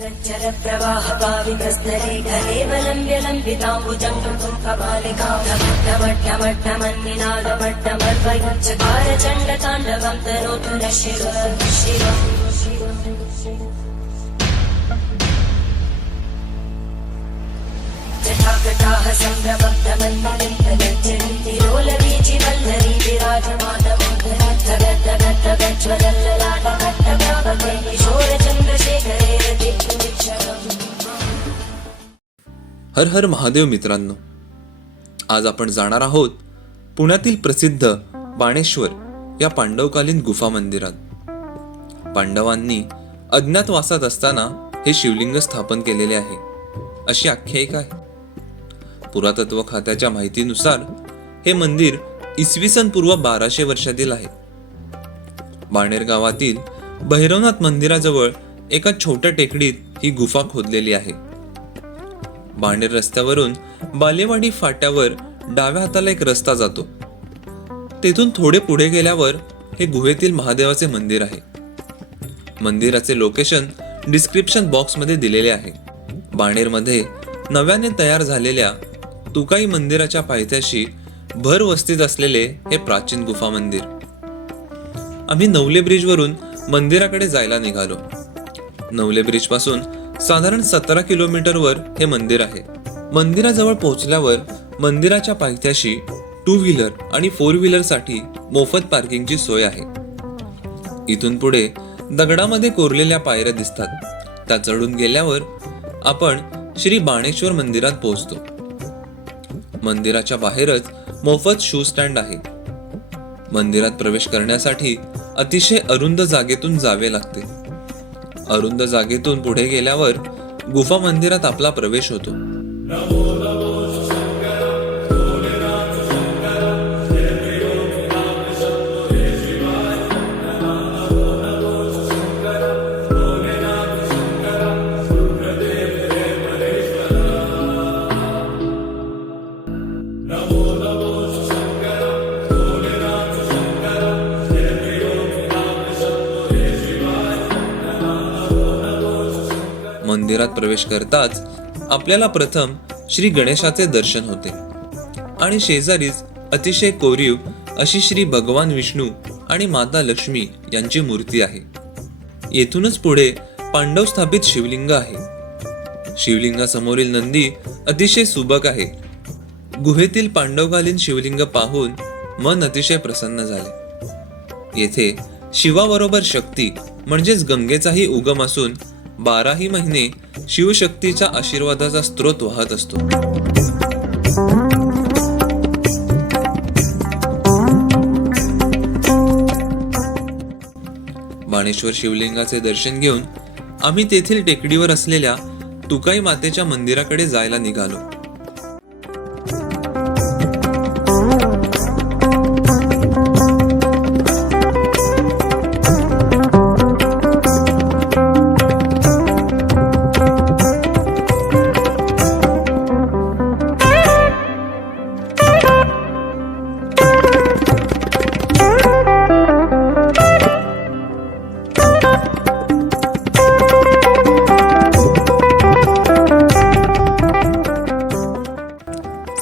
प्रवाहपावितस्तरे घरेवलम्ब्य लम्बिताम्बुजं कमालिकामट्टमट्टमन्निनादमट्टमर्वयुच्चकार चण्डताण्डवं तनोतु न शिव शिव जटाकटाः सम्भ्रमब्धमन्मलिन्दलज्जन्ति लोलवीचिवल्लरी विराजमानमोदरद्धगद्धगज्ज्वलल्ललाटकट्टप्रापके हर हर महादेव मित्रांनो. आज आपण जाणार आहोत पुण्यातील प्रसिद्ध बाणेश्वर या पांडवकालीन गुफा मंदिरात. पांडवांनी अज्ञातवासात असताना हे शिवलिंग स्थापन केलेले आहे. अशी आख्यायिका आहे. पुरातत्व खात्याच्या माहितीनुसार हे मंदिर इसवी सन पूर्व बाराशे वर्षातील आहे. बाणेर गावातील भैरवनाथ मंदिराजवळ एका छोट्या टेकडीत ही गुफा खोदलेली आहे. बाणेर रस्त्यावरून बालेवाडी फाट्यावर डाव्या हाताला एक रस्ता जातो. तेथून थोडे पुढे गेल्यावर हे गुहेतील महादेवाचे मंदिर आहे. मंदिराचे लोकेशन डिस्क्रिप्शन बॉक्समध्ये दिलेले आहे. बाणेरमध्ये नव्याने तयार झालेल्या तुकाई मंदिराच्या पायथ्याशी भर वस्तीत असलेले हे प्राचीन गुफा मंदिर. आम्ही नवले ब्रिज वरून मंदिराकडे जायला निघालो. नवले ब्रिजपासून साधारण सतरा किलोमीटरवर हे मंदिर आहे. मंदिराजवळ पोहोचल्यावर मंदिराच्या पायथ्याशी टू व्हीलर आणि फोर व्हीलरसाठी मोफत पार्किंगची सोय आहे. इथून पुढे दगडामध्ये कोरलेल्या पायऱ्या दिसतात. त्या चढून गेल्यावर आपण श्री बाणेश्वर मंदिरात पोहोचतो. मंदिराच्या बाहेरच मोफत शू स्टँड आहे. मंदिरात प्रवेश करण्यासाठी अतिशय अरुंद जागेतून जावे लागते. अरुंद जागेतून पुढे गेल्यावर गुफा मंदिरात आपला प्रवेश होतो. मंदिरात प्रवेश करताच आपल्याला प्रथम श्री गणेशाचे दर्शन होते. आणि शेजारीच अतिशय कोरीव अशी श्री भगवान विष्णू आणि माता लक्ष्मी यांची मूर्ती आहे. येथूनच पुढे पांडव स्थापित शिवलिंग आहे. शिवलिंगासमोरील नंदी अतिशय सुबक आहे. गुहेतील पांडवकालीन शिवलिंग पाहून मन अतिशय प्रसन्न झाले. येथे शिवाबरोबर शक्ती म्हणजेच गंगेचाही उगम असून बाराही महिने शिवशक्तीच्या आशीर्वादाचा स्रोत वाहत असतो. बाणेश्वर शिवलिंगाचे दर्शन घेऊन आम्ही तेथील टेकडीवर असलेल्या तुकाई मातेच्या मंदिराकडे जायला निघालो.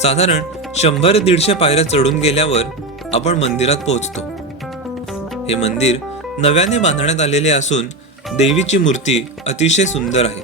साधारण शंभर दीडशे पायऱ्या चढून गेल्यावर आपण मंदिरात पोहोचतो. हे मंदिर नव्याने बांधण्यात आलेले असून देवीची मूर्ती अतिशय सुंदर आहे.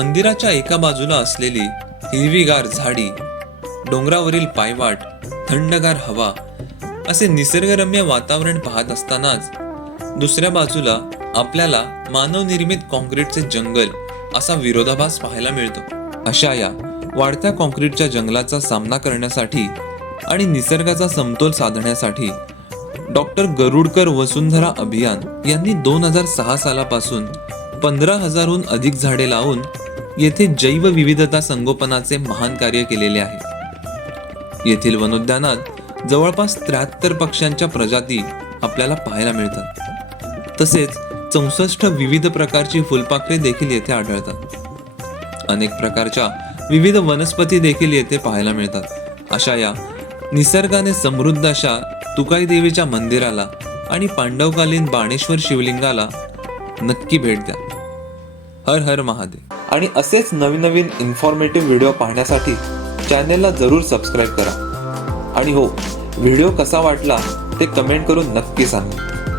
मंदिराच्या एका बाजूला असलेली हिरवीगार झाडी डोंगरावरील पायवाट थंडगार हवा असे निसर्गरम्य वातावरण पाहत असतानाच दुसऱ्या बाजूला आपल्याला मानवनिर्मित कॉन्क्रीटचे जंगल असा विरोधाभास पाहायला मिळतो. अशा या वाढत्या कॉन्क्रीटच्या जंगलाचा सामना करण्यासाठी आणि निसर्गाचा समतोल साधण्यासाठी डॉक्टर गरुडकर वसुंधरा अभियान यांनी दोन हजार सहा सालापासून पंधरा हजारहून अधिक झाडे लावून येथे जैवविविधता संगोपनाचे महान कार्य केलेले आहे. येथील वनोद्यानात जवळपास त्र्याहत्तर पक्ष्यांच्या प्रजाती आपल्याला पाहायला मिळतात. तसेच चौसष्ट विविध प्रकारची फुलपाखरे देखील येथे आढळतात. अनेक प्रकारच्या विविध वनस्पती देखील येथे पाहायला मिळतात. अशा या निसर्गाने समृद्ध अशा तुकाई देवीच्या मंदिराला आणि पांडवकालीन बाणेश्वर शिवलिंगाला नक्की भेट द्या. हर हर महादेव. आणि असेच नवीन नवीन इन्फॉर्मेटिव्ह व्हिडिओ पाहण्यासाठी चॅनेलला जरूर सबस्क्राईब करा. आणि हो व्हिडिओ कसा वाटला ते कमेंट करून नक्की सांगा.